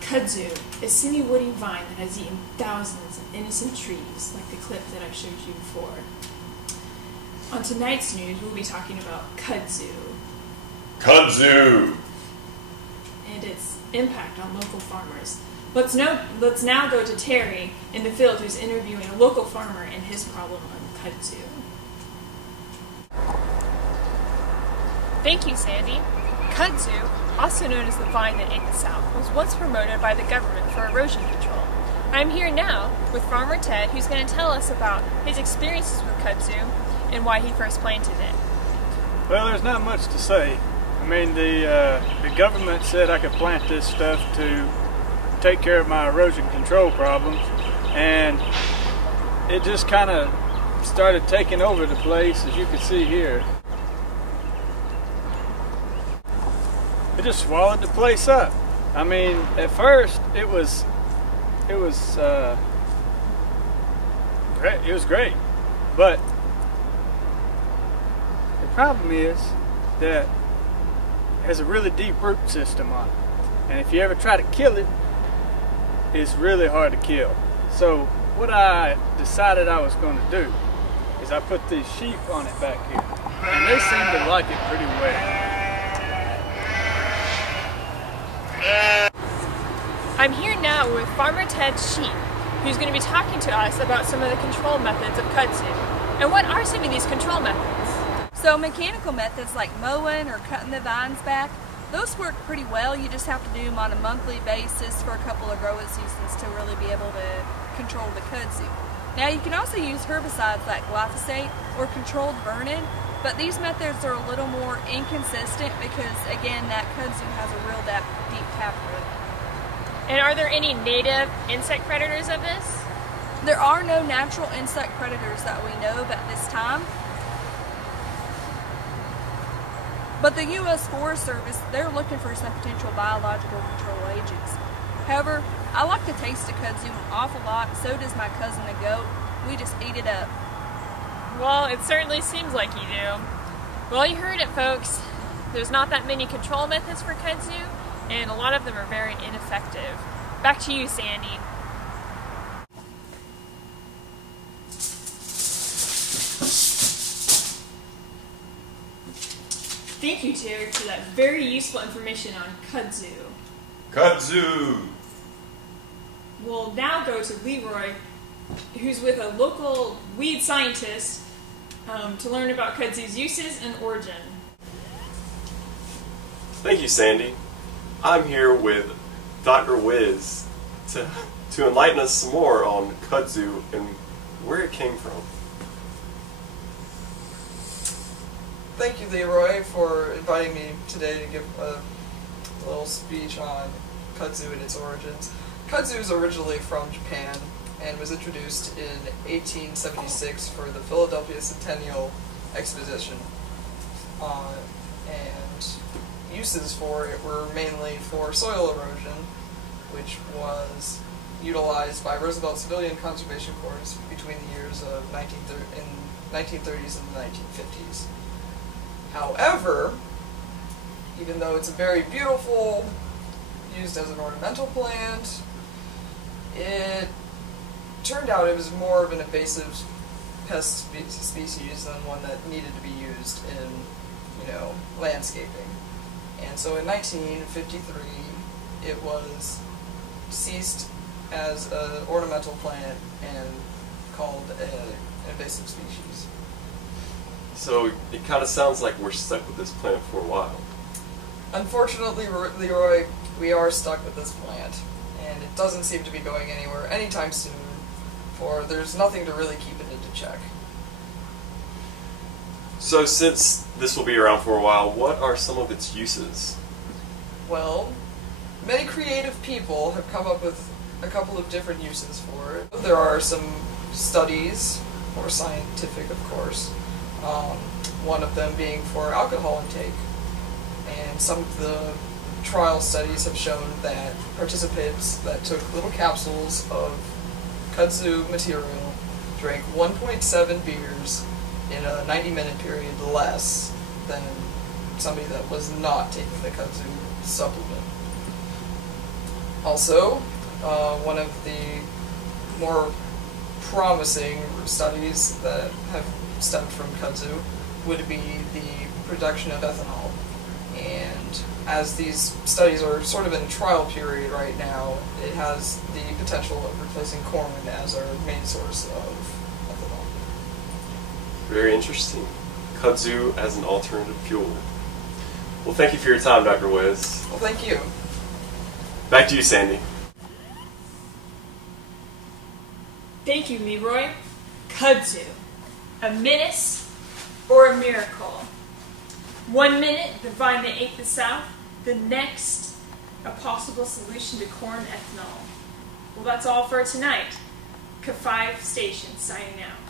Kudzu, a skinny woody vine that has eaten thousands of innocent trees, like the clip that I showed you before. On tonight's news, we'll be talking about kudzu. Kudzu! And its impact on local farmers. Let's now go to Terry in the field, who's interviewing a local farmer and his problem on kudzu. Thank you, Sandy. Kudzu, also known as the vine that ate the South, was once promoted by the government for erosion control. I'm here now with Farmer Ted, who's going to tell us about his experiences with kudzu and why he first planted it. Well, there's not much to say. I mean, the government said I could plant this stuff to take care of my erosion control problems, and it just kind of started taking over the place, as you can see here. It just swallowed the place up. I mean, at first it was great. It was great, but the problem is that it has a really deep root system on it, and if you ever try to kill it, it's really hard to kill. So what I decided I was going to do is I put these sheep on it back here, and they seem to like it pretty well. I'm here now with Farmer Ted's sheep, who's going to be talking to us about some of the control methods of kudzu. And what are some of these control methods? So mechanical methods like mowing or cutting the vines back, those work pretty well. You just have to do them on a monthly basis for a couple of growing seasons to really be able to control the kudzu. Now you can also use herbicides like glyphosate or controlled burning, but these methods are a little more inconsistent because, again, that kudzu has a real deep taproot. And are there any native insect predators of this? There are no natural insect predators that we know of at this time. But the U.S. Forest Service, they're looking for some potential biological control agents. However, I like the taste of kudzu an awful lot, so does my cousin the goat. We just eat it up. Well, it certainly seems like you do. Well, you heard it, folks. There's not that many control methods for kudzu, and a lot of them are very ineffective. Back to you, Sandy. Thank you, Terry, for that very useful information on kudzu. Kudzu! We'll now go to Leroy, who's with a local weed scientist to learn about kudzu's uses and origin. Thank you, Sandy. I'm here with Dr. Wiz to enlighten us some more on kudzu and where it came from. Thank you, Leroy, for inviting me today to give a little speech on kudzu and its origins. Kudzu is originally from Japan and was introduced in 1876 for the Philadelphia Centennial Exposition. And uses for it were mainly for soil erosion, which was utilized by Roosevelt Civilian Conservation Corps between the years of 1930s and the 1950s. However, even though it's a very beautiful, used as an ornamental plant, it turned out it was more of an invasive pest species than one that needed to be used in, landscaping. And so in 1953, it was ceased as an ornamental plant and called an invasive species. So it kind of sounds like we're stuck with this plant for a while. Unfortunately, Leroy, we are stuck with this plant, and it doesn't seem to be going anywhere anytime soon, for there's nothing to really keep it into check. So since this will be around for a while, what are some of its uses? Well, many creative people have come up with a couple of different uses for it. There are some studies, more scientific of course, one of them being for alcohol intake. And some of the trial studies have shown that participants that took little capsules of kudzu material drank 1.7 beers in a 90-minute period less than somebody that was not taking the kudzu supplement. Also, one of the more promising studies that have stemmed from kudzu would be the production of ethanol. And as these studies are sort of in trial period right now, it has the potential of replacing corn as our main source of ethanol. Very interesting. Kudzu as an alternative fuel. Well, thank you for your time, Dr. Wiz. Well, thank you. Back to you, Sandy. Thank you, Leroy. Kudzu. A menace or a miracle? 1 minute, the vine that ate the South. The next, a possible solution to corn ethanol. Well, that's all for tonight. K5 Station signing out.